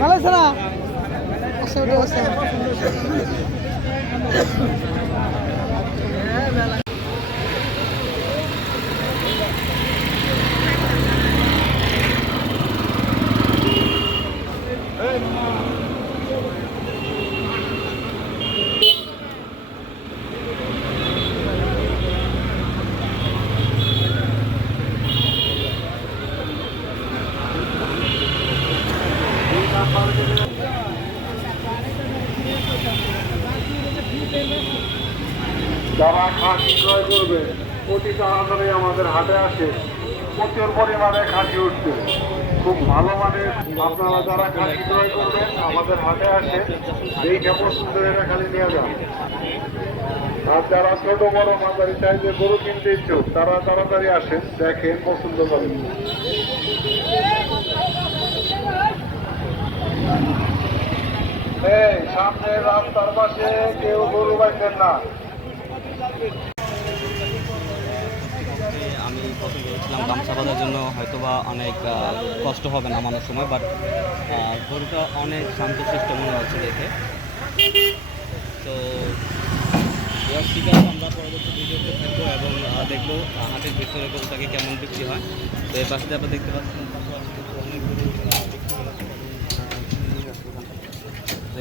ভালো আছে না? যারা খাসি ক্রয় করবে অতি তাড়াতাড়ি আমাদের হাটে আসে, প্রচুর পরিমাণে খাসি উঠছে, খুব ভালো মানের। আপনারা যারা খাসি ক্রয় করবেন আমাদের হাটে আসে, এইটা পছন্দ এটা খালি নিয়ে যান। আর যারা ছোট বড় মাঝারি সাইজের গরু কিনতে ইচ্ছুক তারা তাড়াতাড়ি আসেন, দেখেন, পছন্দ করেন। সামনে রাস্তার পাশে কেউ গরু বাইছেন না। আমি প্রথম ভেবেছিলাম গামছা বাঁধার জন্য হয়তোবা অনেক কষ্ট হবে নামানোর সময়, বাট গরুটা অনেক শান্তশিষ্ট মনে হচ্ছে দেখে। তো আমরা পরবর্তী ভিডিওতে থাকবো এবং দেখবো হাটের ভিতরে গরুটাকে কেমন বিক্রি হয়। তো এর পাশে আপনারা দেখতে পাচ্ছেন অনেক গরু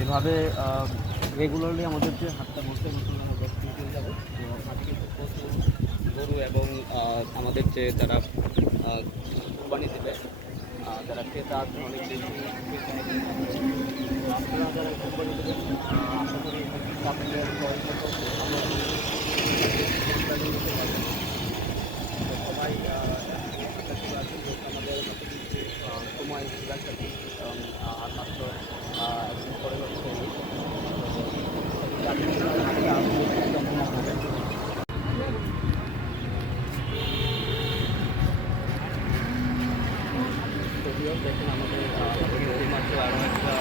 এইভাবে রেগুলারলি আমাদের যে হাটটা বসে হয়ে যাবে। তো হাটে কিন্তু প্রচুর গরু এবং আমাদের যে যারা কোরবানি দেবে যারা ক্রেতা আছে অনেক বেশি আপনারা যারা কোরবানি দেবেন আশা করি আপনাদের ক্রয় মতো সবাই আমাদের সময় আর মাত্র পরে হচ্ছে দেখেন আমাদের মাত্র আরও একটা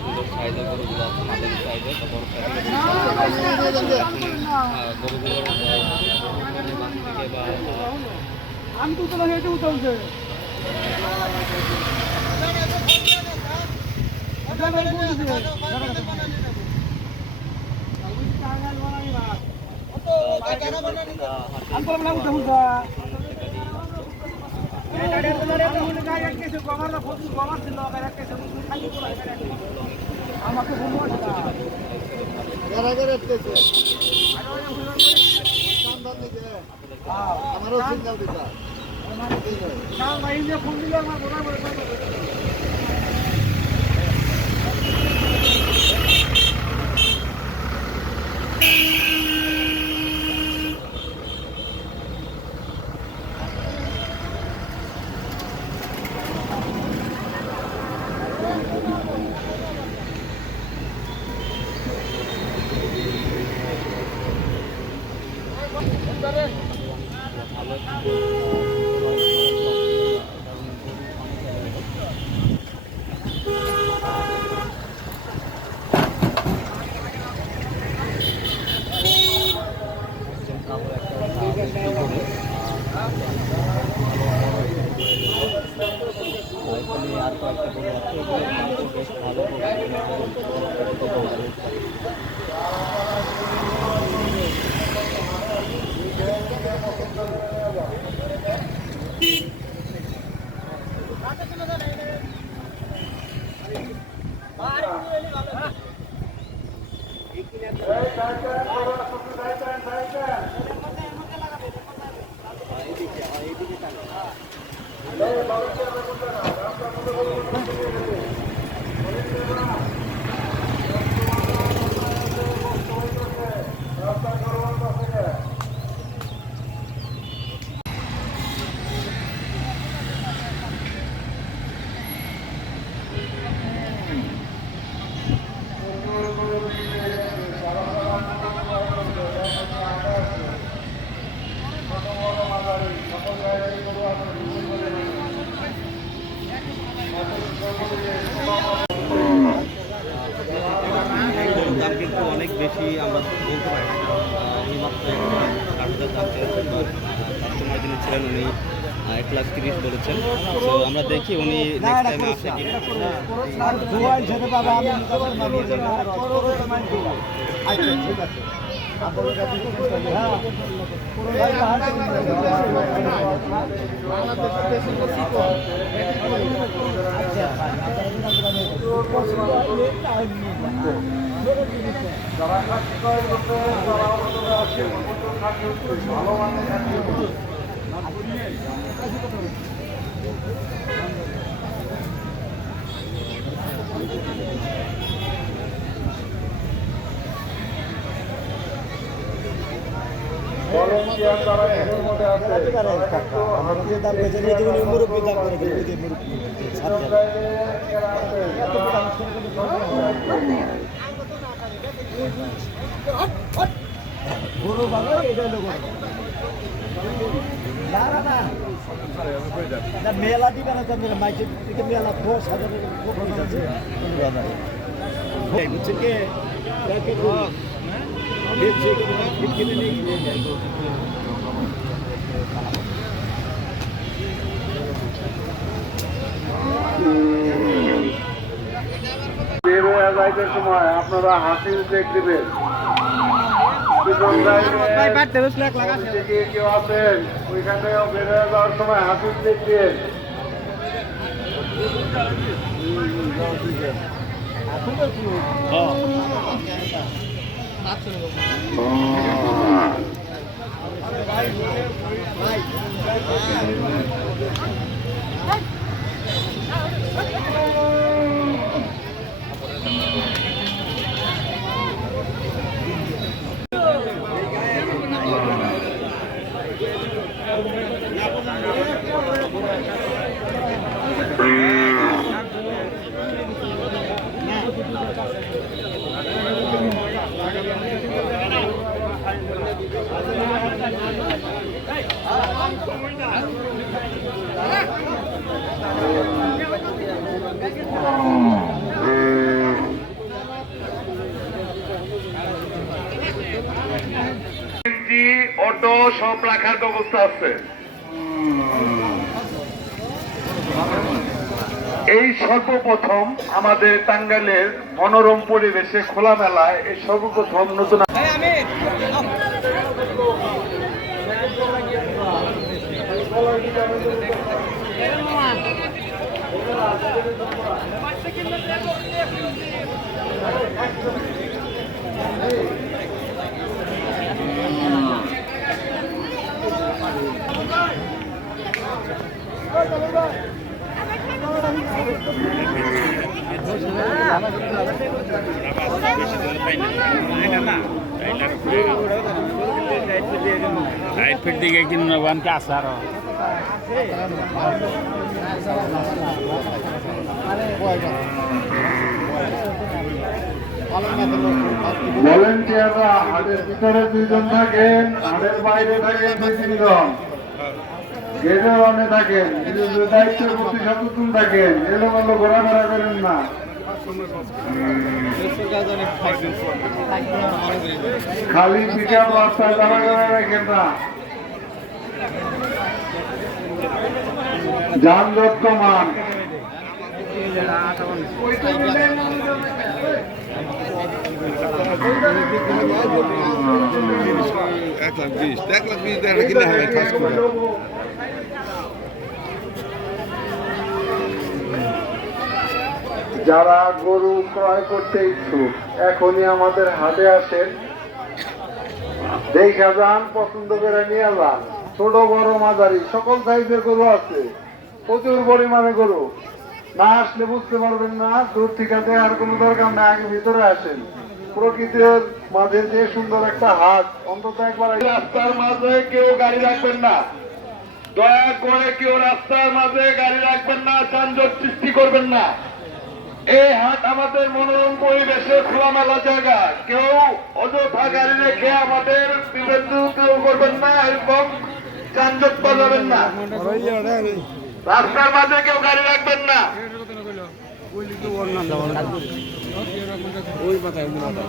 সুন্দর সাইজের গরুগুলো আছে, মাঝারি সাইজের বা বড় সাইজের গরুগুলোর আমি তো হেঁটে উঠছে আমাকে আমারও সিগন্যাল দিতে ফোন দিলে আমার আর কয়েকটা গরু আছে বেশ ভালো বেশি আমরা বলতে পারি না, কারণ উনি মাত্র 1,08,000 দাম চেয়েছেন, বা কাস্টমার যিনি ছিলেন উনি 1,30,000 বলেছেন। তো আমরা দেখি উনি নেক্সট টাইমে আসে কিনা। যারা খাসি ক্রয় করতে তারা আমাদের আসে খাসি উঠছে, ভালো মানের খাসি উঠছে। ভলেন্টিয়ার যারা এদের মধ্যে আছে আমাদের দাম বেঁচে নিয়ে যেগুলো মুরব্বী দাম করে দেবে ওই যে মুরব্বী গরু ভালো এটা হলো গরু না মেলা দিবে না তো মাইকে মেলা 10,000 বুঝছেন কে কিনে নিয়ে বের হয়ে যাইতে সময় আপনারা হাসিল চেক দিবেন। পিছন থেকে কেউ আছেন ওইখানে বের হয়ে যাওয়ার সময় হাসিল চেক দিয়ে অটো সব রাখার ব্যবস্থা আছে। এই সর্বপ্রথম আমাদের টাঙ্গাইলের মনোরম পরিবেশে খোলামেলায় এই সর্বপ্রথম নতুন লাইট ফিট দিকে কিনে বানকে আসার ভলেন্টিয়াররা হাটের ভিতরে 2 জন থাকেন, হাটের বাইরে থাকেন 2-3 জন, গেটের অনে থাকেন, নিজেদের দায়িত্বের প্রতি সচেতন থাকেন, এলোমেলো ঘোরাফেরা করেন না। খালি পিকআপ রাস্তায় দাঁড়া করে রাখেন না, যানজট কমান। 1,20,000 টাকা কিনে হবে ঠাস করে। যারা গরু ক্রয় করতে ইচ্ছুক এখনই আমাদের হাটে আসেন, দেখা যান, পছন্দ করে নিয়ে যান। ছোট বড় মাঝারি সকল সাইজের গরু আছে, প্রচুর পরিমাণে গরু। না আসলে বুঝতে পারবেন না, দূর থেকে আর কোনো দরকার না, আগে ভিতরে আসেন। প্রকৃতির মাঝে যে সুন্দর একটা হাট, অন্তত একবার রাস্তার মাঝে কেউ গাড়ি রাখবেন না, দয়া করে কেউ রাস্তার মাঝে গাড়ি রাখবেন না, যানজট সৃষ্টি করবেন না। এই হাট আমাদের মনোরম পরিবেশে খোলামেলা জায়গা, কেউ অযথা গাড়ি রেখে আমাদের বিভ্রান্ত করবেন না এবং যানজট বাজাবেন না। রাস্তার মাঝে কেউ গাড়ি রাখবেন না। ওই মাথায় মুনাটা